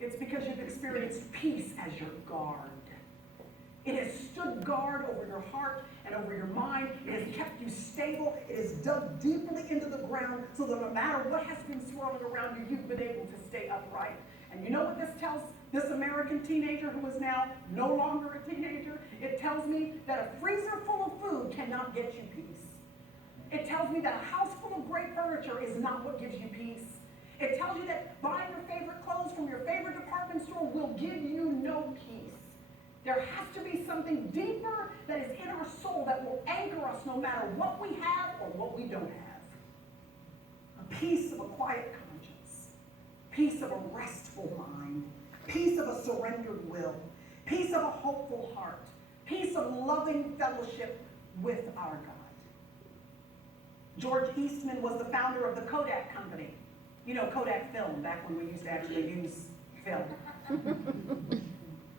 It's because you've experienced peace as your guard. It has stood guard over your heart and over your mind. It has kept you stable. It has dug deeply into the ground so that no matter what has been swirling around you, you've been able to stay upright. And you know what this tells this American teenager who is now no longer a teenager? It tells me that a freezer full of food cannot get you peace. It tells me that a house full of great furniture is not what gives you peace. It tells you that buying your favorite clothes from your favorite department store will give you no peace. There has to be something deeper that is in our soul that will anchor us no matter what we have or what we don't have. A peace of a quiet conscience, peace of a restful mind, peace of a surrendered will, peace of a hopeful heart, peace of loving fellowship with our God. George Eastman was the founder of the Kodak Company. You know, Kodak film, back when we used to actually use film.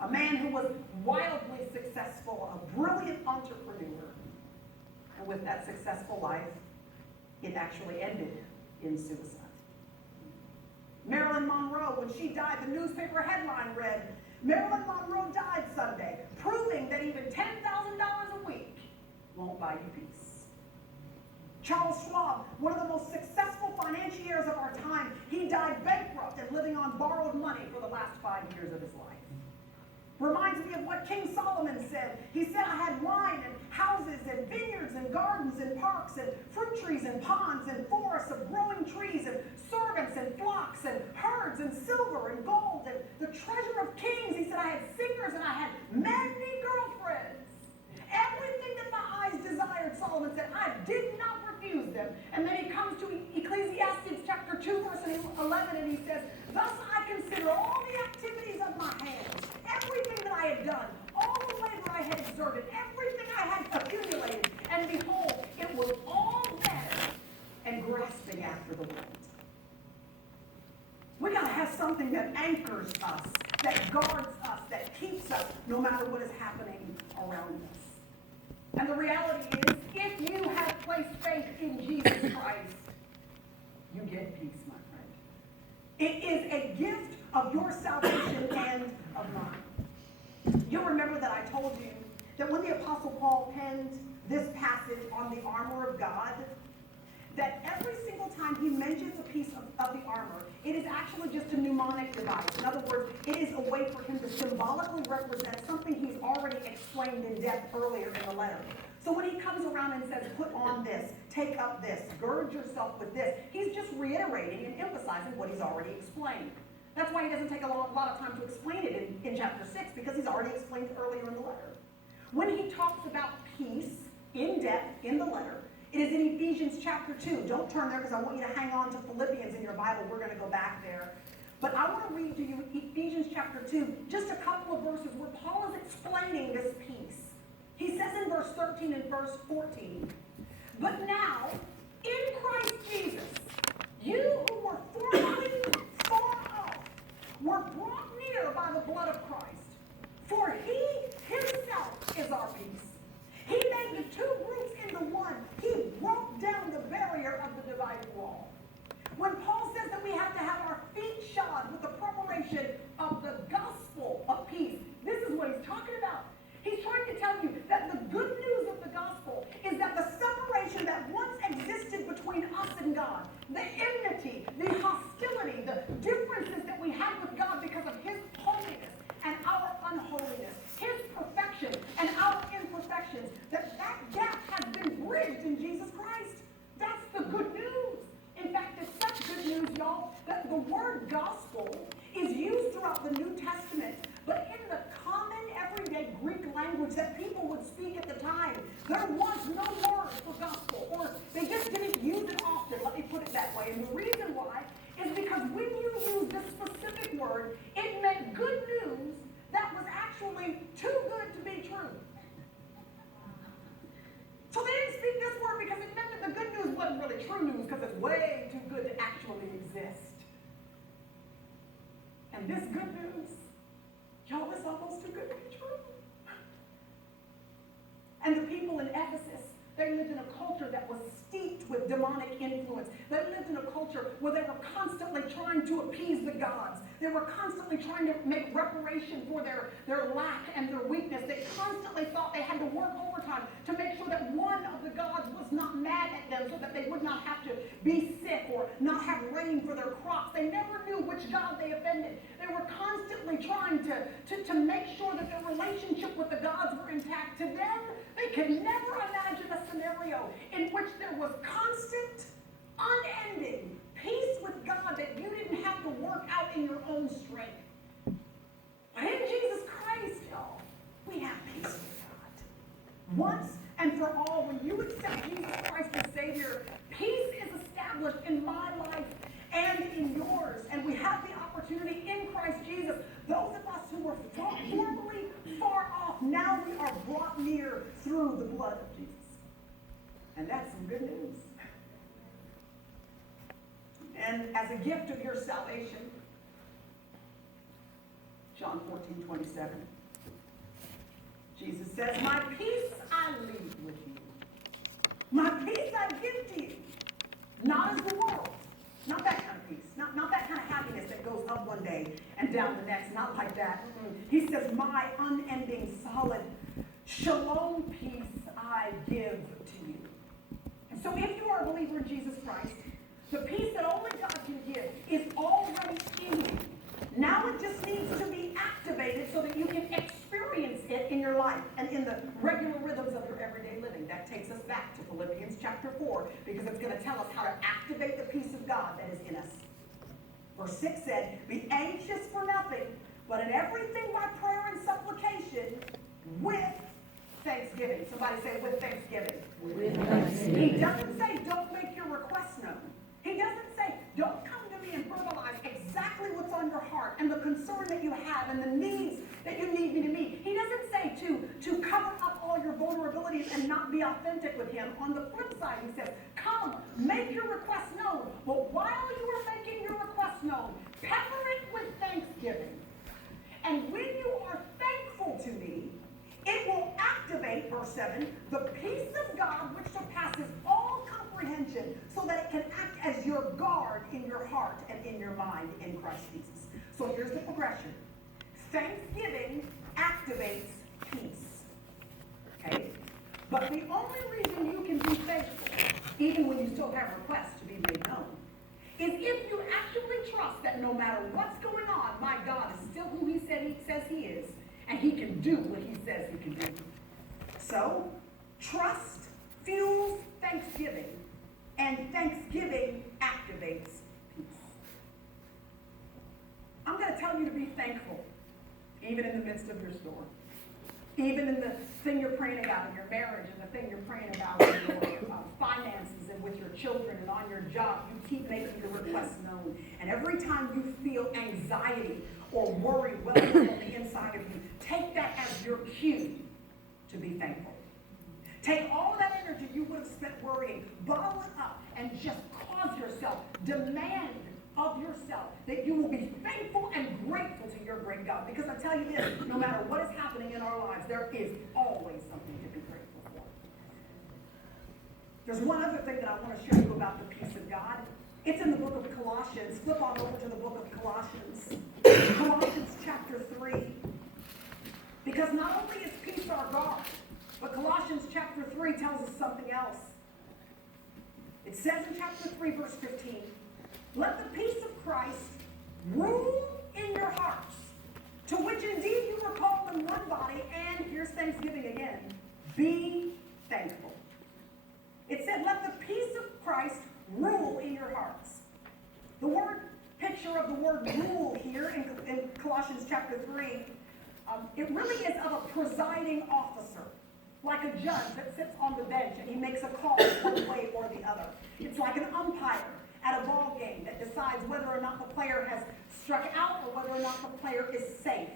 A man who was wildly successful, a brilliant entrepreneur. And with that successful life, it actually ended in suicide. Marilyn Monroe, when she died, the newspaper headline read, Marilyn Monroe died Sunday, proving that even $10,000 a week won't buy you peace. Charles Schwab, one of the most successful financiers of our time, he died bankrupt and living on borrowed money for the last 5 years of his life. Reminds me of what King Solomon said. He said, I had wine and houses and vineyards and gardens and parks and fruit trees and ponds and forests of growing trees and servants and flocks and herds and silver and gold and the treasure of kings. He said, I had singers and I had many girlfriends. Everything that my eyes desired, Solomon said, I did not refuse them. And then he comes to Ecclesiastes chapter 2, verse 11, and he says, thus I consider all the activities of my hands, everything that I had done, all the labor I had exerted, everything I had accumulated, and behold, it was all there and grasping after the wind. We gotta have something that anchors us, that guards us, that keeps us, no matter what is happening around us. And the reality is, if you have placed faith in Jesus Christ, you get peace, my friend. It is a gift of your salvation and of mine. You'll remember that I told you that when the Apostle Paul penned this passage on the armor of God, that every single time he mentions a piece of the armor, it is actually just a mnemonic device. In other words, it is a way for him to symbolically represent something he's already explained in depth earlier in the letter. So when he comes around and says, put on this, take up this, gird yourself with this, he's just reiterating and emphasizing what he's already explained. That's why he doesn't take a lot of time to explain it in chapter 6, because he's already explained it earlier in the letter. When he talks about peace in depth in the letter, it is in Ephesians chapter 2. Don't turn there because I want you to hang on to Philippians in your Bible. We're going to go back there. But I want to read to you Ephesians chapter 2, just a couple of verses where Paul is explaining this peace. He says in verse 13 and verse 14, but now, in Christ Jesus, you who were formerly far off were brought near by the blood of Christ. For he himself is our peace. He made the two groups into one. He broke down the barrier of the dividing wall. When Paul says that we have to have our feet shod with the preparation of the gospel of peace, this is what he's talking about. He's trying to tell you that the good news of the gospel is that the separation that once existed between us and God, the enmity, the hostility, the differences that we had with God because of his holiness and our unholiness, his perfection and our imperfections, that gap has been bridged in Jesus Christ. That's the good news. In fact, it's such good news, y'all, that the word gospel is used throughout the New Testament, but in the common, everyday Greek language that people would speak at the time, there was no word for gospel, or they just didn't use it often, let me put it that way. And the reason why is because when you use this specific word, it meant good news that was actually too good to be true. So they didn't speak this word because it meant that the good news wasn't really true news because it's way too good to actually exist. And this good news, y'all, is almost too good to be true. And the people in Ephesus, they lived in a culture that was steeped with demonic influence. They lived in a culture where they were constantly trying to appease the gods. They were constantly trying to make reparation for their lack and their weakness. They constantly thought they had to work overtime to make sure that one of the gods was not mad at them so that they would not have to be sick or not have rain for their crops. They never knew which god they offended. They were constantly trying to make sure that their relationship with the gods were intact. To them, they could never imagine a scenario in which there was constant, unending peace with God that you didn't have to work out in your own strength. But in Jesus Christ, y'all, we have peace with God. Once and for all, when you accept Jesus Christ as Savior, peace is established in my life and in yours. And we have the opportunity in Christ Jesus. Those of us who were formerly far off, now we are brought near through the blood of Jesus. And that's some good news. And as a gift of your salvation, John 14:27, Jesus says, my peace I leave with you. My peace I give to you. Not as the world. Not that kind of peace. Not that kind of happiness that goes up one day and down the next. Not like that. He says, my unending, solid, shalom peace I give to you. And so if you are a believer in Jesus Christ, the peace that only God can give is already in you. Now it just needs to be activated so that you can experience it in your life and in the regular rhythms of your everyday living. That takes us back to Philippians chapter 4, because it's going to tell us how to activate the peace of God that is in us. Verse 6 said, be anxious for nothing, but in everything by prayer and supplication with thanksgiving. Somebody say, with thanksgiving. With thanksgiving. He doesn't say, don't make your requests known. He doesn't say, don't come to me and verbalize exactly what's on your heart and the concern that you have and the needs that you need me to meet. He doesn't say to cover up all your vulnerabilities and not be authentic with him. On the flip side, he says, come, make your requests known. But while you are making your requests known, pepper it with thanksgiving. And when you are thankful to me, it will activate, verse 7, the peace of God which surpasses all comprehension, so that it can act as your guard in your heart and in your mind in Christ Jesus. So here's the progression. Thanksgiving activates peace. Okay? But the only reason you can be thankful, even when you still have requests to be made known, is if you actually trust that no matter what's going on, my God is still who he says he is, and he can do what he says he can do. So, trust fuels thanksgiving, and thanksgiving activates peace. I'm going to tell you to be thankful, even in the midst of your storm. Even in the thing you're praying about in your marriage, and the thing you're praying about in your finances and with your children and on your job, you keep making your requests known. And every time you feel anxiety or worry welling up on the inside of you, take that as your cue to be thankful. Take all that energy you would have spent worrying, bottle it up, and just cause yourself, demand of yourself that you will be thankful and grateful to your great God. Because I tell you this, no matter what is happening in our lives, there is always something to be grateful for. There's one other thing that I want to share you about the peace of God. It's in the book of Colossians. Flip on over to the book of Colossians. Colossians chapter 3. Because not only is peace our guard, but Colossians chapter 3 tells us something else. It says in chapter 3, verse 15, let the peace of Christ rule in your hearts, to which indeed you were called in one body, and here's thanksgiving again, be thankful. It said, let the peace of Christ rule in your hearts. The word picture of the word rule here in Colossians chapter 3, it really is of a presiding officer, like a judge that sits on the bench and he makes a call one way or the other. It's like an umpire at a ball game that decides whether or not the player has struck out or whether or not the player is safe.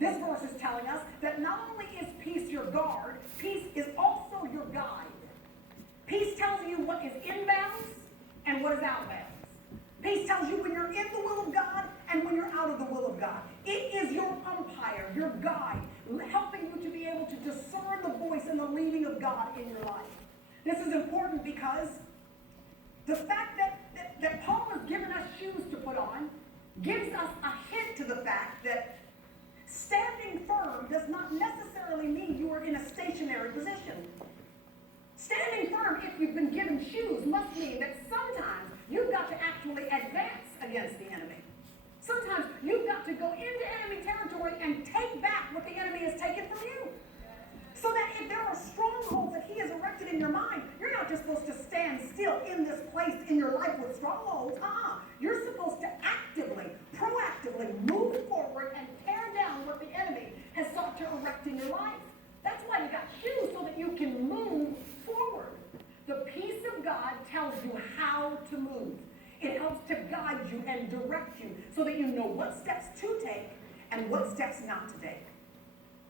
This verse is telling us that not only is peace your guard, peace is also your guide. Peace tells you what is inbounds and what is outbounds. Peace tells you when you're in the will of God and when you're out of the will of God. It is your umpire, your guide, helping you to be able to discern the voice and the leading of God in your life. This is important because the fact that Paul has given us shoes to put on gives us a hint to the fact that standing firm does not necessarily mean you are in a stationary position. Standing firm, if you've been given shoes, must mean that sometimes you've got to actually advance against the enemy. Sometimes you've got to go into enemy territory and take back what the enemy has taken from you. So that if there are strongholds that he has erected in your mind, you're not just supposed to stand still in this place in your life with strongholds. You're supposed to actively, proactively move forward and tear down what the enemy has sought to erect in your life. That's why you got shoes, so that you can move forward. The peace of God tells you how to move. It helps to guide you and direct you so that you know what steps to take and what steps not to take.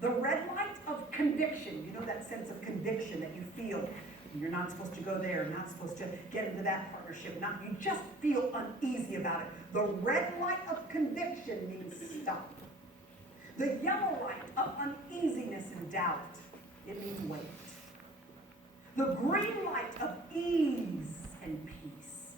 The red light of conviction, you know that sense of conviction that you feel. You're not supposed to go there, not supposed to get into that partnership. You just feel uneasy about it. The red light of conviction means stop. The yellow light of uneasiness and doubt, it means wait. The green light of ease and peace,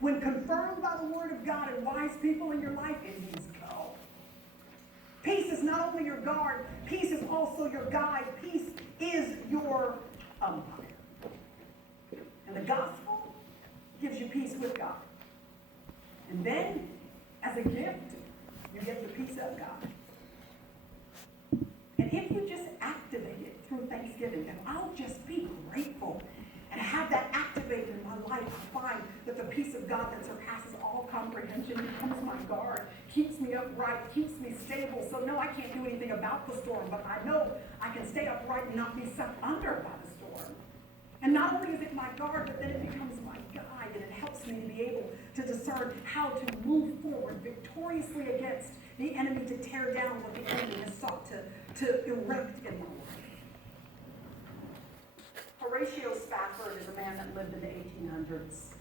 when confirmed by the word of God and wise people in your life, it means go. Peace is not only your guard, peace is also your guide. Peace is your umpire. And the gospel gives you peace with God. And then, as a gift, you get the peace of God. And if you just activate it through Thanksgiving, and I'll just be grateful and have that activated in my life, I find that the peace of God that surpasses all comprehension becomes my guard, keeps me upright, keeps me stable. So no, I can't do anything about the storm, but I know I can stay upright and not be sucked under by the storm. And not only is it my guard, but then it becomes my guide, and it helps me to be able to discern how to move forward victoriously against the enemy, to tear down what the enemy has sought to erect in my life. Horatio Spafford is a man that lived in the 1800s.